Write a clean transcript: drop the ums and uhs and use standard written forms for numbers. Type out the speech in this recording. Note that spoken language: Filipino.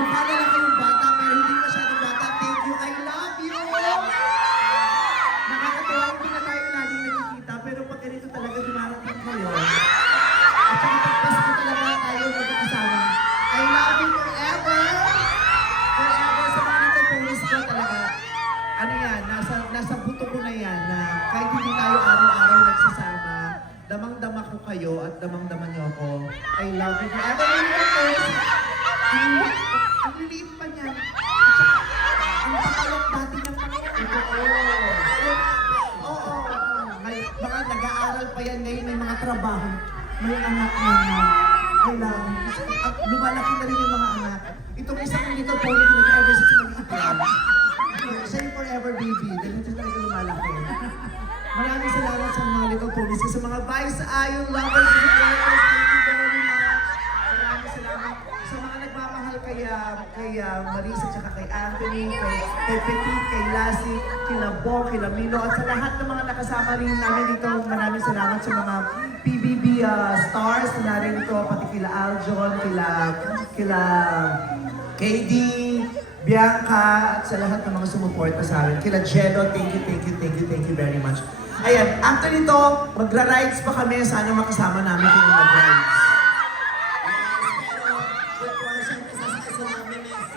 Mukha na lang kayong bata, pero hindi masyadong bata. Thank you, I love you! Nakakatawa, hindi na tayo laging nagkikita, pero pag ganito talaga dumarating kayo, at saka pagpasko talaga tayo magkakasama. I love you forever! Forever sa mga nagtapulis ko talaga. Ano yan, nasa buto ko na yan na kahit hindi tayo araw-araw nagsasama, damang-dama ko kayo at damang-dama niyo ako. I love you forever. Ang liliit pa niyan. At saka, ang pakalok dati ng mga Oo. Baka nag-aaral pa yan ngayon, may mga trabaho. May anak na I love you. Lumalaki na rin yung mga anak. Itong isang little pony ko nag-ever since mag-iip yan. Siya yung forever baby. Ganito talaga lumalaki. Maraming salamat sa mga little ponies. Sa mga Vice Ayon lovers, thank you very much. Maraming salamat sa mga nagmamahal kay Marisa, tsaka kay Anthony, kay Petit, kay Lassie, kila Bo, kila Milo, at sa lahat ng mga nakasama rin namin dito. Maraming salamat sa mga PBB stars na narito, pati kila Aljon, kila KD, Bianca, at sa lahat ng mga sumuporta sa amin. Kila Jello, thank you very much. Ayan, after nito, magra-rides pa kami. Sana makasama namin kung mag-rides.